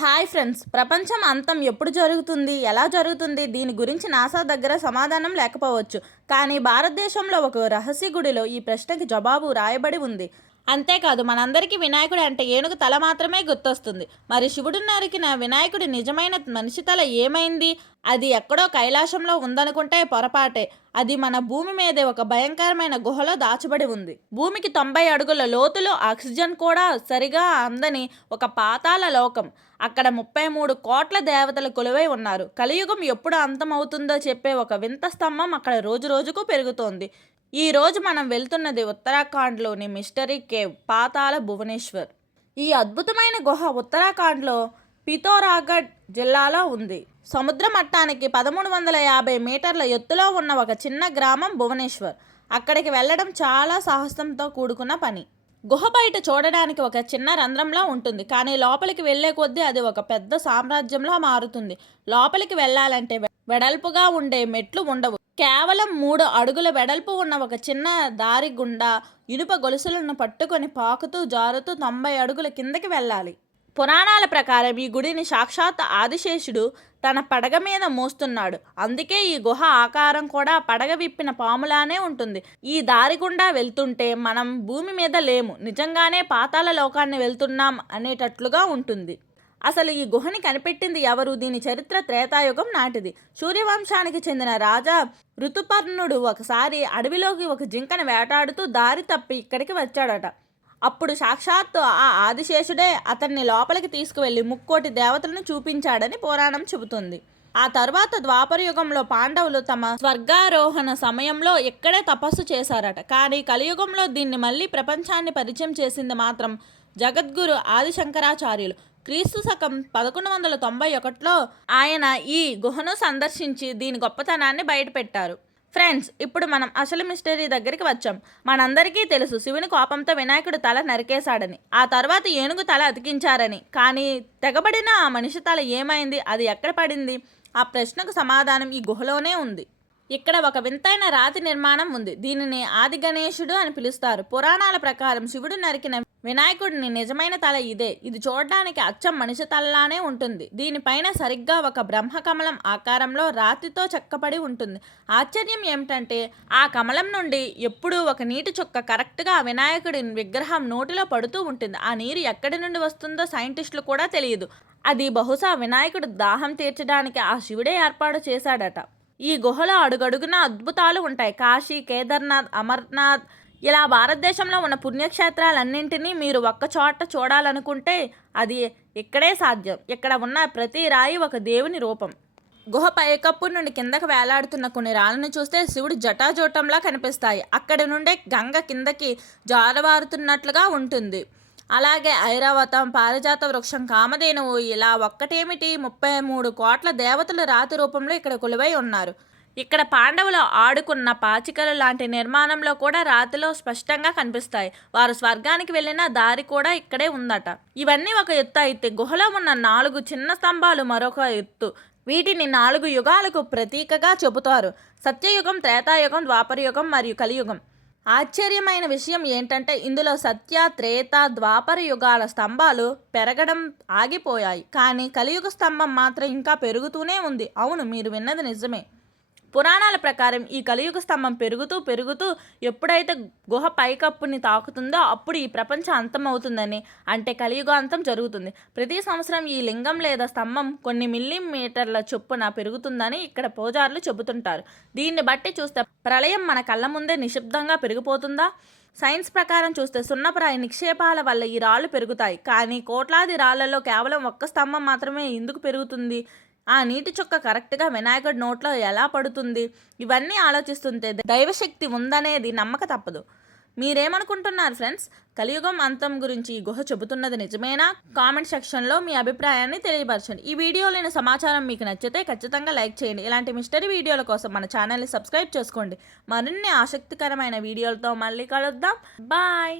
Hi friends. ప్రపంచం అంతం ఎప్పుడు జరుగుతుంది ఎలా జరుగుతుంది దీని గురించి నాసా దగ్గర సమాధానం లేకపోవచ్చు. కానీ భారతదేశంలో ఒక రహస్య గుడిలో ఈ ప్రశ్నకి జవాబు రాయబడి ఉంది. అంతేకాదు మనందరికీ వినాయకుడు అంటే ఏనుగు తల మాత్రమే గుర్తొస్తుంది. మరి శివుడు నరికిన వినాయకుడి నిజమైన మనిషి తల ఏమైంది? అది ఎక్కడో కైలాసంలో ఉందనుకుంటే పొరపాటే. అది మన భూమి మీదే ఒక భయంకరమైన గుహలో దాచబడి ఉంది. భూమికి తొంభై అడుగుల లోతులో ఆక్సిజన్ కూడా సరిగా అందని ఒక పాతాల లోకం. అక్కడ ముప్పై మూడు కోట్ల దేవతలు కొలువై ఉన్నారు. కలియుగం ఎప్పుడు అంతమవుతుందో చెప్పే ఒక వింత స్తంభం అక్కడ రోజు రోజుకు పెరుగుతోంది. ఈ రోజు మనం వెళ్తున్నది ఉత్తరాఖండ్లోని మిస్టరీ కేవ్ పాతాల భువనేశ్వర్. ఈ అద్భుతమైన గుహ ఉత్తరాఖండ్లో పితోరాగఢ్ జిల్లాలో ఉంది. సముద్ర మట్టానికి పదమూడు వందల యాభై మీటర్ల ఎత్తులో ఉన్న ఒక చిన్న గ్రామం భువనేశ్వర్. అక్కడికి వెళ్ళడం చాలా సాహసంతో కూడుకున్న పని. గుహ బయట చూడడానికి ఒక చిన్న రంధ్రంలా ఉంటుంది. కానీ లోపలికి వెళ్ళే కొద్దీ అది ఒక పెద్ద సామ్రాజ్యంలా మారుతుంది. లోపలికి వెళ్ళాలంటే వెడల్పుగా ఉండే మెట్లు ఉండవు. కేవలం మూడు అడుగుల వెడల్పు ఉన్న ఒక చిన్న దారి గుండా ఇనుప గొలుసులను పట్టుకొని పాకుతూ జారుతూ తొంభై అడుగుల కిందకి వెళ్ళాలి. పురాణాల ప్రకారం ఈ గుడిని సాక్షాత్ ఆదిశేషుడు తన పడగ మీద మోస్తున్నాడు. అందుకే ఈ గుహ ఆకారం కూడా పడగ విప్పిన పాములానే ఉంటుంది. ఈ దారి గుండా వెళ్తుంటే మనం భూమి మీద లేము. నిజంగానే పాతాళ లోకాన్ని వెళ్తున్నాం అనేటట్లుగా ఉంటుంది. అసలు ఈ గుహని కనిపెట్టింది ఎవరు? దీని చరిత్ర త్రేతాయుగం నాటిది. సూర్యవంశానికి చెందిన రాజా ఋతుపర్ణుడు ఒకసారి అడవిలోకి ఒక జింకను వేటాడుతూ దారి తప్పి ఇక్కడికి వచ్చాడట. అప్పుడు సాక్షాత్తు ఆ ఆదిశేషుడే అతన్ని లోపలికి తీసుకువెళ్ళి ముక్కోటి దేవతలను చూపించాడని పురాణం చెబుతుంది. ఆ తర్వాత ద్వాపరయుగంలో పాండవులు తమ స్వర్గారోహణ సమయంలో ఇక్కడే తపస్సు చేశారట. కానీ కలియుగంలో దీన్ని మళ్ళీ ప్రపంచాన్ని పరిచయం చేసింది మాత్రం జగద్గురు ఆదిశంకరాచార్యులు. క్రీస్తు శకం పదకొండు వందల తొంభై ఒకటిలో ఆయన ఈ గుహను సందర్శించి దీని గొప్పతనాన్ని బయటపెట్టారు. ఫ్రెండ్స్ ఇప్పుడు మనం అసలు మిస్టరీ దగ్గరికి వచ్చాం. మనందరికీ తెలుసు శివుని కోపంతో వినాయకుడు తల నరికేశాడని. ఆ తర్వాత ఏనుగు తల అతికించారని. కానీ తెగబడిన ఆ మనిషి తల ఏమైంది? అది ఎక్కడ పడింది? ఆ ప్రశ్నకు సమాధానం ఈ గుహలోనే ఉంది. ఇక్కడ ఒక వింతైన రాతి నిర్మాణం ఉంది. దీనిని ఆది గణేశుడు అని పిలుస్తారు. పురాణాల ప్రకారం శివుడు నరికిన వినాయకుడిని నిజమైన తల ఇదే. ఇది చూడడానికి అచ్చం మనిషి తలలానే ఉంటుంది. దీనిపైన సరిగ్గా ఒక బ్రహ్మకమలం ఆకారంలో రాతితో చెక్కబడి ఉంటుంది. ఆశ్చర్యం ఏమిటంటే ఆ కమలం నుండి ఎప్పుడూ ఒక నీటి చుక్క కరెక్ట్గా వినాయకుడి విగ్రహం నోటిలో పడుతూ ఉంటుంది. ఆ నీరు ఎక్కడి నుండి వస్తుందో సైంటిస్టులు కూడా తెలియదు. అది బహుశా వినాయకుడు దాహం తీర్చడానికి ఆ శివుడే ఏర్పాటు చేశాడట. ఈ గుహలో అడుగడుగున అద్భుతాలు ఉంటాయి. కాశీ కేదార్నాథ్ అమర్నాథ్ ఇలా భారతదేశంలో ఉన్న పుణ్యక్షేత్రాలన్నింటినీ మీరు ఒక్క చోట చూడాలనుకుంటే అది ఇక్కడే సాధ్యం. ఇక్కడ ఉన్న ప్రతి రాయి ఒక దేవుని రూపం. గుహ పైకప్పు నుండి కిందకు వేలాడుతున్న కొన్ని రాళ్ళను చూస్తే శివుడు జటాజూటంలా కనిపిస్తాయి. అక్కడి నుండే గంగ కిందకి జారవారుతున్నట్లుగా ఉంటుంది. అలాగే ఐరావతం పారిజాత వృక్షం కామధేనువు ఇలా ఒక్కటేమిటి? ముప్పై మూడు కోట్ల దేవతలు రాతి రూపంలో ఇక్కడ కొలువై ఉన్నారు. ఇక్కడ పాండవులు ఆడుకున్న పాచికలు లాంటి నిర్మాణంలో కూడా రాతిలో స్పష్టంగా కనిపిస్తాయి. వారు స్వర్గానికి వెళ్ళిన దారి కూడా ఇక్కడే ఉందట. ఇవన్నీ ఒక ఎత్తు అయితే గుహలో ఉన్న నాలుగు చిన్న స్తంభాలు మరొక ఎత్తు. వీటిని నాలుగు యుగాలకు ప్రతీకగా చెబుతారు. సత్యయుగం త్రేతాయుగం ద్వాపరయుగం మరియు కలియుగం. ఆశ్చర్యమైన విషయం ఏంటంటే ఇందులో సత్య త్రేత ద్వాపర యుగాల స్తంభాలు పెరగడం ఆగిపోయాయి. కానీ కలియుగ స్తంభం మాత్రం ఇంకా పెరుగుతూనే ఉంది. అవును మీరు విన్నది నిజమే. పురాణాల ప్రకారం ఈ కలియుగ స్తంభం పెరుగుతూ పెరుగుతూ ఎప్పుడైతే గుహ పైకప్పుని తాకుతుందో అప్పుడు ఈ ప్రపంచం అంతమవుతుందని అంటే కలియుగ అంతం జరుగుతుంది. ప్రతి సంవత్సరం ఈ లింగం లేదా స్తంభం కొన్ని మిల్లీమీటర్ల చొప్పున పెరుగుతుందని ఇక్కడ పూజారులు చెబుతుంటారు. దీన్ని బట్టి చూస్తే ప్రళయం మన కళ్ళ ముందే నిశ్శబ్దంగా పెరిగిపోతుందా? సైన్స్ ప్రకారం చూస్తే సున్నప్రాయ నిక్షేపాల వల్ల ఈ రాళ్ళు పెరుగుతాయి. కానీ కోట్లాది రాళ్ళలో కేవలం ఒక్క స్తంభం మాత్రమే ఎందుకు పెరుగుతుంది? ఆ నీటి చుక్క కరెక్ట్గా వినాయకుడి నోట్లో ఎలా పడుతుంది? ఇవన్నీ ఆలోచిస్తుంటే దైవశక్తి ఉందనేది నమ్మక తప్పదు. మీరేమనుకుంటున్నారు ఫ్రెండ్స్? కలియుగం అంతం గురించి ఈ గుహ చెబుతున్నది నిజమేనా? కామెంట్ సెక్షన్లో మీ అభిప్రాయాన్ని తెలియపరచండి. ఈ వీడియోలోని సమాచారం మీకు నచ్చితే ఖచ్చితంగా లైక్ చేయండి. ఇలాంటి మిస్టరీ వీడియోల కోసం మన ఛానల్ని సబ్స్క్రైబ్ చేసుకోండి. మరిన్ని ఆసక్తికరమైన వీడియోలతో మళ్ళీ కలుద్దాం. బాయ్!